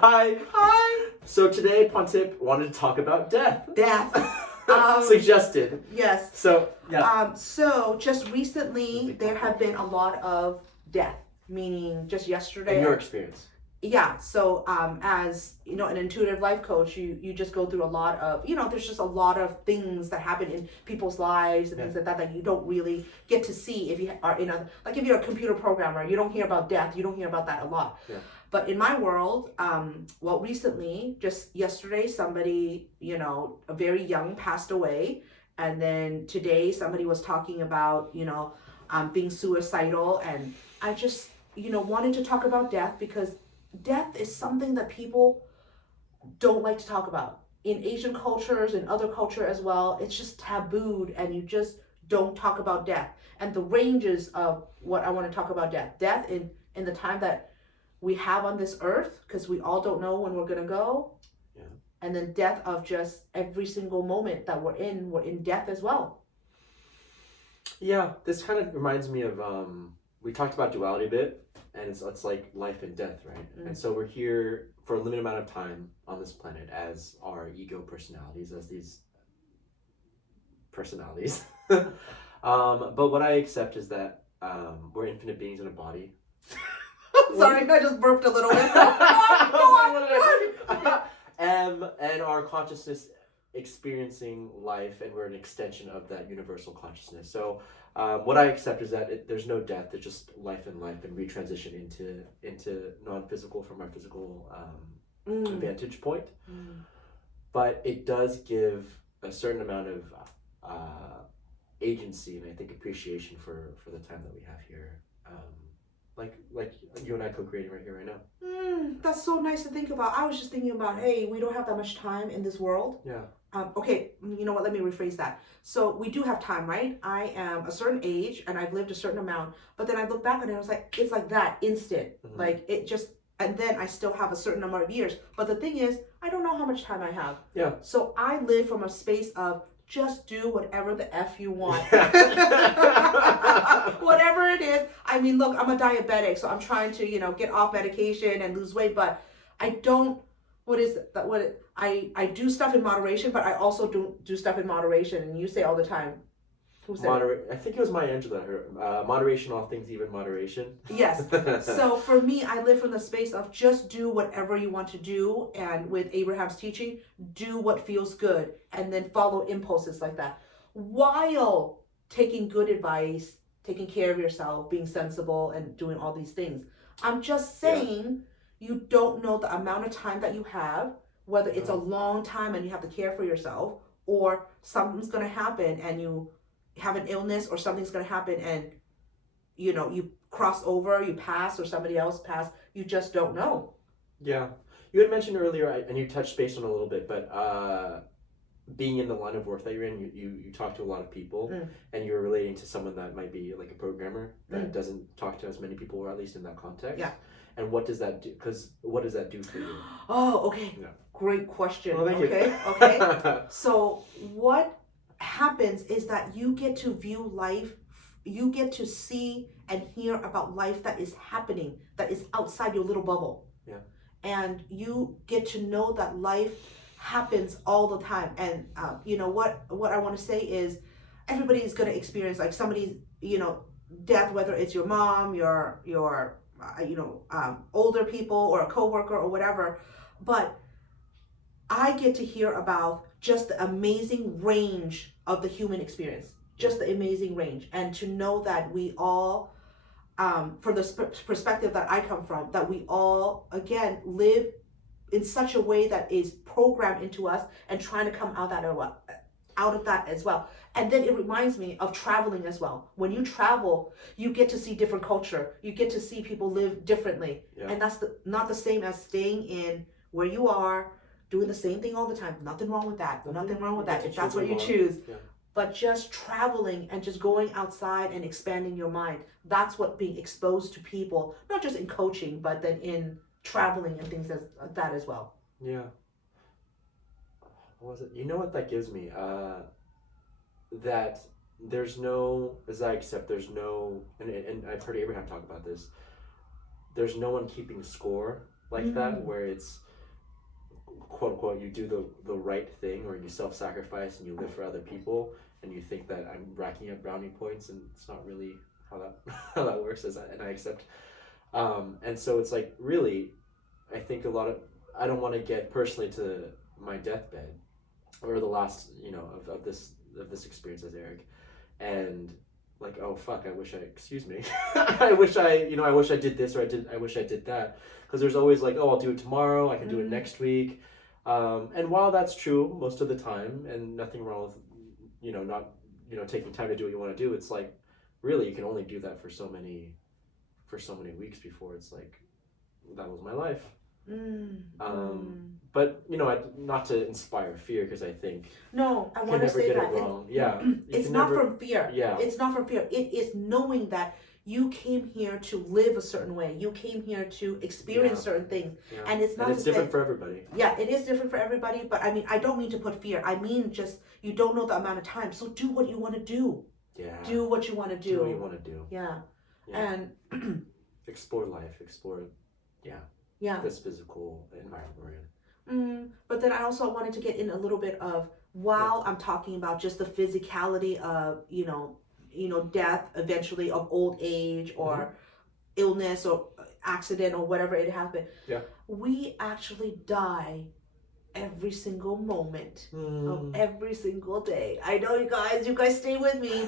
Hi. Hi. So today, Pontip wanted to talk about death. Death. Suggested. Yes. So, yeah. So just recently, there have been a lot of death, meaning just yesterday. In your experience. Yeah. So, as you know, an intuitive life coach, you just go through a lot of, there's just a lot of things that happen in people's lives and things like that that you don't really get to see if you are like if you're a computer programmer, you don't hear about death, you don't hear about that a lot. Yeah. But in my world, recently, just yesterday, somebody, very young passed away. And then today, somebody was talking about, being suicidal. And I just, wanted to talk about death because death is something that people don't like to talk about. In Asian cultures and other culture as well, it's just tabooed and you just don't talk about death. And the ranges of what I want to talk about death in the time that we have on this earth, because we all don't know when we're going to go. Yeah. And then death of just every single moment that we're in death as well. Yeah, this kind of reminds me of, we talked about duality a bit, and it's like life and death, right? And so we're here for a limited amount of time on this planet as our ego personalities, as these personalities. But what I accept is that we're infinite beings in a body. Sorry, I just burped a little bit. And our consciousness experiencing life, and we're an extension of that universal consciousness. So what I accept is that there's no death, it's just life, and we transition into non-physical from our physical vantage point. But it does give a certain amount of agency and I think appreciation for the time that we have here. Like you and I co-creating right here, right now. That's so nice to think about. I was just thinking about, hey, we don't have that much time in this world. Yeah. Okay, you know what? Let me rephrase that. So we do have time, right? I am a certain age and I've lived a certain amount, but then I look back on it, I was like, it's like that instant. Like it just, and then I still have a certain number of years. But the thing is, I don't know how much time I have. Yeah. So I live from a space of just do whatever the F you want. Whatever it is. I mean, look, I'm a diabetic, so I'm trying to, get off medication and lose weight, but I don't, I do stuff in moderation, but I also do stuff in moderation. And you say all the time, who said I think it was Maya Angelou, her moderation, all things, even moderation. Yes. So for me, I live from the space of just do whatever you want to do. And with Abraham's teaching, do what feels good and then follow impulses like that. While taking good advice, taking care of yourself, being sensible and doing all these things. I'm just saying you don't know the amount of time that you have, whether it's a long time and you have to care for yourself or something's going to happen and you have an illness or something's going to happen and you cross over, you pass, or somebody else pass. You just don't know. Yeah. You had mentioned earlier, and you touched base on a little bit, but being in the line of work that you're in, you talk to a lot of people, and you're relating to someone that might be like a programmer that doesn't talk to as many people, or at least in that context. Yeah. And what does that do? Because what does that do for you? Oh, okay. Yeah. Great question. Well, thank you. Okay. So what happens is that you get to view life, you get to see and hear about life that is happening, that is outside your little bubble. Yeah. And you get to know that life happens all the time. And what I want to say is everybody is going to experience like somebody's, death, whether it's your mom, your older people or a coworker or whatever. But I get to hear about just the amazing range of the human experience, just the amazing range. And to know that we all, from the perspective that I come from, that we all, again, live in such a way that is programmed into us and trying to come out of that as well. And then it reminds me of traveling as well. When you travel, you get to see different culture. You get to see people live differently. Yeah. And that's not the same as staying in where you are, doing the same thing all the time. Nothing wrong with that. Nothing wrong with that if that's what you choose. Yeah. But just traveling and just going outside and expanding your mind. That's what being exposed to people, not just in coaching, but then in traveling and things like that as well. Yeah. What was it? You know what that gives me? That there's no, as I accept, there's no, and I've heard Abraham talk about this, there's no one keeping score like that, where it's, quote unquote, you do the right thing, or you self-sacrifice and you live for other people, and you think that I'm racking up brownie points, and it's not really how that how that works. And I accept. And so it's like, really, I think I don't want to get personally to my deathbed, or the last, of this experience as Eric, and like, oh fuck, excuse me, I wish I did this, or I wish I did that, because there's always like, oh, I'll do it tomorrow, I can do it next week, and while that's true most of the time, and nothing wrong with not taking time to do what you want to do, it's like, really, you can only do that for so many weeks before it's like, that was my life. But not to inspire fear, because I think no, I you want can to never say get that it wrong. Yeah, it's not from fear. Yeah, it's not from fear. It is knowing that you came here to live a certain way. You came here to experience certain things, and it's not. And it's different for everybody. Yeah, it is different for everybody. But I mean, I don't mean to put fear. I mean, just you don't know the amount of time, so do what you want to do. Yeah. Do what you want to do. Do what you want to do. Yeah. And explore life. Explore. Yeah. This physical environment we're in. But then I also wanted to get in a little bit of, while I'm talking about just the physicality of death eventually, of old age or illness or accident or whatever it has been. Yeah. We actually die every single moment of every single day. I know you guys stay with me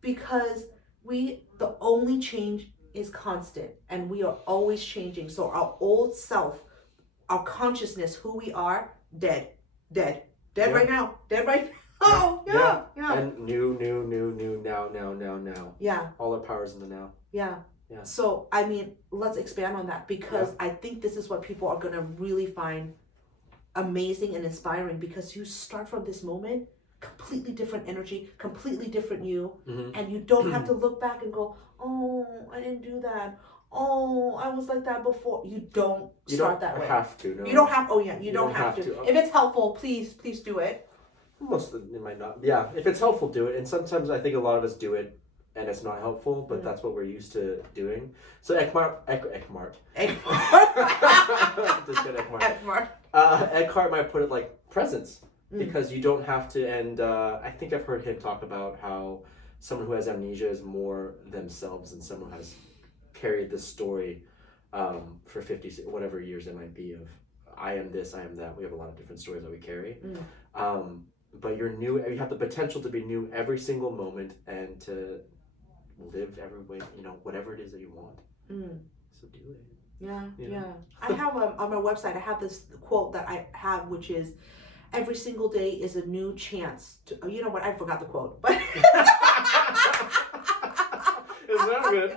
because the only change is constant, and we are always changing. So our old self, our consciousness, who we are, dead right now, yeah. And new, now. Yeah. All our powers in the now. Yeah. Yeah. So I mean, let's expand on that, because I think this is what people are gonna really find amazing and inspiring, because you start from this moment, completely different energy, completely different you, and you don't have to look back and go, oh, I didn't do that. Oh, I was like that before. You don't start that way. You don't have to. No. You don't have. Oh yeah, you don't have to. If it's helpful, please do it. Most of it might not. Yeah, if it's helpful, do it. And sometimes I think a lot of us do it, and it's not helpful, but that's what we're used to doing. So Eckhart. Just said Eckhart. Eckhart might put it like presence, because you don't have to. And I think I've heard him talk about how someone who has amnesia is more themselves than someone who has carried this story for 50 whatever years it might be of, I am this, I am that. We have a lot of different stories that we carry, but you're new. You have the potential to be new every single moment, and to live every way, whatever it is that you want. So do it. Yeah. I have on my website, I have this quote that I have, which is, every single day is a new chance to, you know what, I forgot the quote, but Is that good?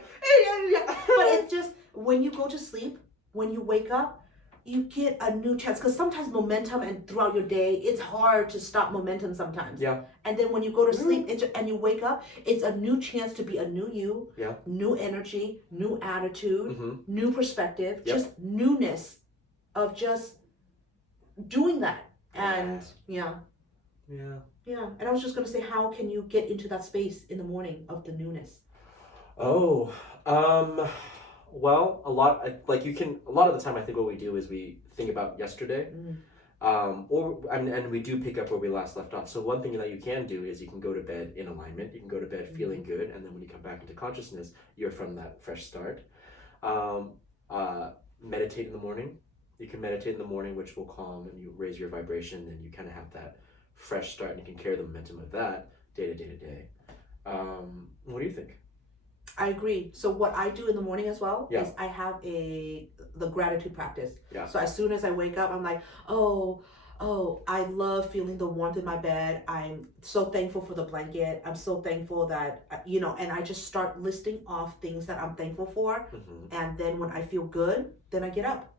Yeah. But it's just, when you go to sleep, when you wake up, you get a new chance, because sometimes momentum, and throughout your day, it's hard to stop momentum sometimes. Yeah. And then when you go to sleep and you wake up, it's a new chance to be a new you. Yeah. New energy, new attitude, new perspective, Yep. just newness of just doing that. And yeah. And I was just gonna say, how can you get into that space in the morning of the newness? Oh, well, a lot of the time I think what we do is we think about yesterday, and we do pick up where we last left off. So one thing that you can do is you can go to bed in alignment. You can go to bed feeling good, and then when you come back into consciousness, you're from that fresh start. Meditate in the morning. You can meditate in the morning, which will calm and you raise your vibration, and you kind of have that fresh start, and you can carry the momentum of that day to day. What do you think? I agree. So what I do in the morning as well Yeah. is I have the gratitude practice. Yeah. So as soon as I wake up, I'm like, oh, I love feeling the warmth in my bed. I'm so thankful for the blanket. I'm so thankful that, and I just start listing off things that I'm thankful for. And then when I feel good, then I get up.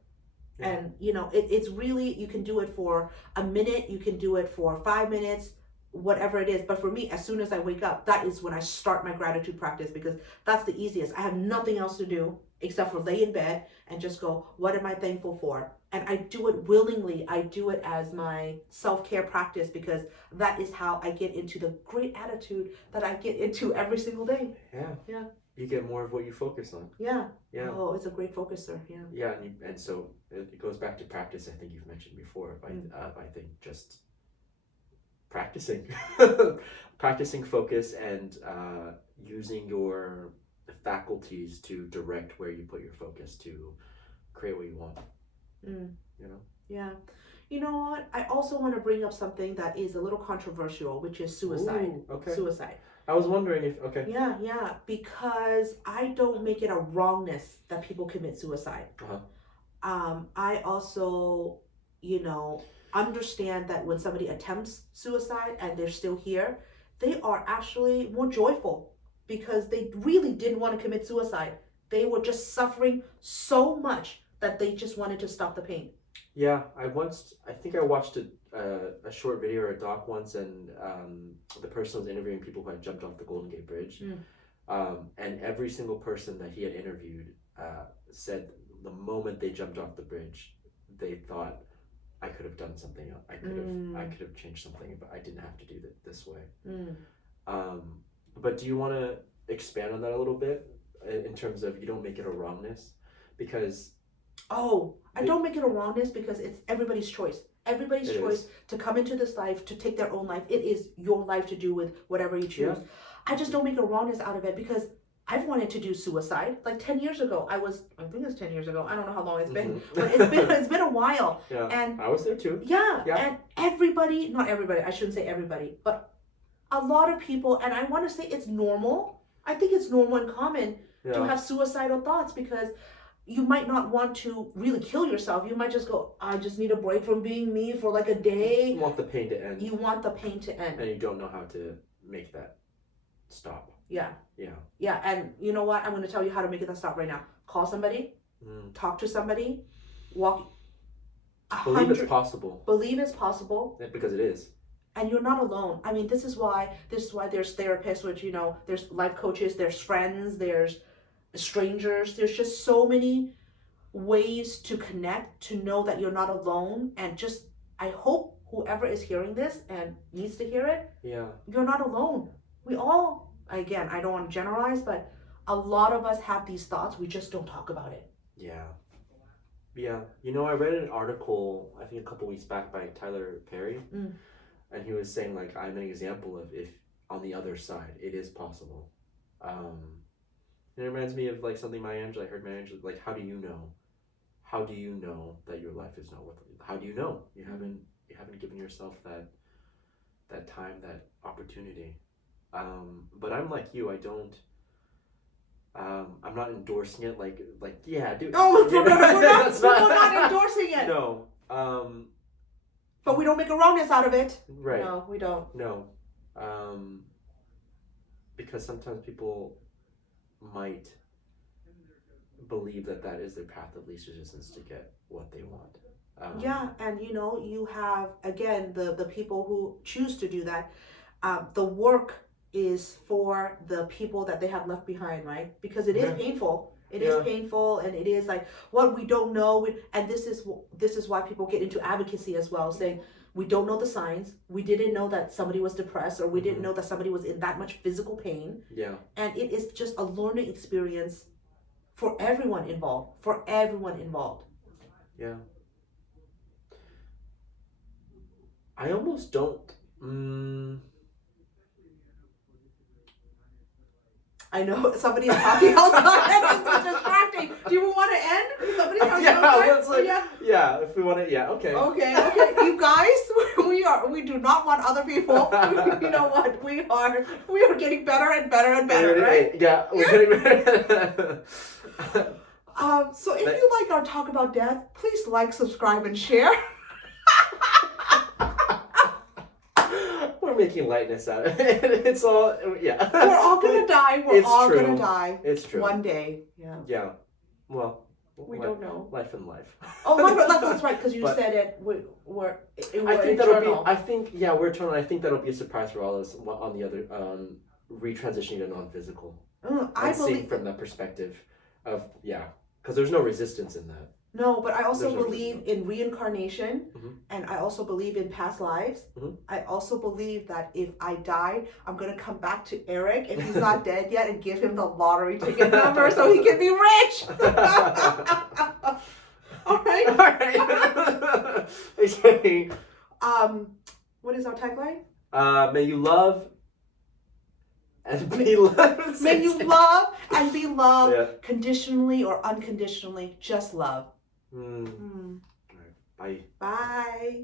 Yeah. And, it's really, you can do it for a minute. You can do it for 5 minutes, whatever it is. But for me, as soon as I wake up, that is when I start my gratitude practice, because that's the easiest. I have nothing else to do except for lay in bed and just go, what am I thankful for? And I do it willingly. I do it as my self-care practice, because that is how I get into the great attitude that I get into every single day. Yeah. You get more of what you focus on. Yeah. Yeah. Oh, it's a great focuser. Yeah. Yeah, and so it goes back to practice. I think you've mentioned before. I think just practicing, practicing focus and using your faculties to direct where you put your focus to create what you want. Mm. You know. Yeah. You know what? I also want to bring up something that is a little controversial, which is suicide. Ooh, okay. Suicide. I was wondering if okay. Yeah, because I don't make it a wrongness that people commit suicide. I also, understand that when somebody attempts suicide and they're still here, they are actually more joyful because they really didn't want to commit suicide. They were just suffering so much that they just wanted to stop the pain. Yeah, I think I watched a short video or a doc once, and the person was interviewing people who had jumped off the Golden Gate Bridge, and every single person that he had interviewed said the moment they jumped off the bridge, they thought, I could have done something else. I could have changed something, but I didn't have to do it this way. But do you want to expand on that a little bit in terms of you don't make it a wrongness? Because I don't make it a wrongness because it's everybody's choice. Everybody's choice to come into this life, to take their own life. It is your life to do with whatever you choose. Yeah. I just don't make a wrongness out of it because I've wanted to do suicide. Like 10 years ago, I think it was 10 years ago. I don't know how long it's been, but it's been a while. Yeah, and I was there too. Yeah, and not everybody, I shouldn't say everybody, but a lot of people, and I want to say it's normal. I think it's normal and common to have suicidal thoughts because you might not want to really kill yourself. You might just go, I just need a break from being me for like a day. You want the pain to end. You want the pain to end. And you don't know how to make that stop. Yeah. Yeah. Yeah, and you know what? I'm going to tell you how to make it stop right now. Call somebody, talk to somebody, walk. Believe it's possible. Believe it's possible. Yeah, because it is. And you're not alone. I mean, this is why there's therapists, which, there's life coaches, there's friends, there's strangers. There's just so many ways to connect, to know that you're not alone. And just, I hope whoever is hearing this and needs to hear it, you're not alone. We all, again, I don't want to generalize, but a lot of us have these thoughts. We just don't talk about it. Yeah. Yeah. I read an article, I think a couple weeks back by Tyler Perry, and he was saying, like, I'm an example of if on the other side, it is possible. And it reminds me of, like, something I heard Maya Angelou, like, how do you know? How do you know that your life is not worth it? How do you know? You haven't given yourself that time, that opportunity. But I'm like you, I don't, I'm not endorsing it like yeah, dude. No, we're not endorsing it. No. But we don't make a wrongness out of it. Right. No, we don't. No. Because sometimes people might believe that is their path of least resistance to get what they want. Yeah, and you have, again, the people who choose to do that. The work is for the people that they have left behind, right? Because it is painful. It is painful, and it is like what we don't know. And this is why people get into advocacy as well, saying we don't know the signs. We didn't know that somebody was depressed, or we didn't know that somebody was in that much physical pain. Yeah. And it is just a learning experience for everyone involved. Yeah. I almost don't. I know somebody's talking outside and it's distracting. Do you want to end? Somebody's talking outside? Yeah, if we want to, okay. Okay. You guys, we do not want other people. You know what? We are getting better and better and better, right? Yeah, we're getting better. So if you like our talk about death, please like, subscribe, and share. We're making lightness out of it. It's all, yeah. We're all gonna die. We're all gonna die. It's true. One day. Yeah. Yeah. Well, we don't know. Life and life. Oh, that's right, because you said it. We're eternal. We're eternal. I think that'll be a surprise for all of us on the other, retransitioning to non-physical. I believe seeing from that perspective of, because there's no resistance in that. No, but I also believe in reincarnation, and I also believe in past lives. I also believe that if I die, I'm going to come back to Eric if he's not dead yet and give him the lottery ticket number so he can be rich. All right. All right. Okay. What is our tagline? May you love and be loved. May you love and be loved Yeah. conditionally or unconditionally. Just love. Mm. Mm. Bye. Bye.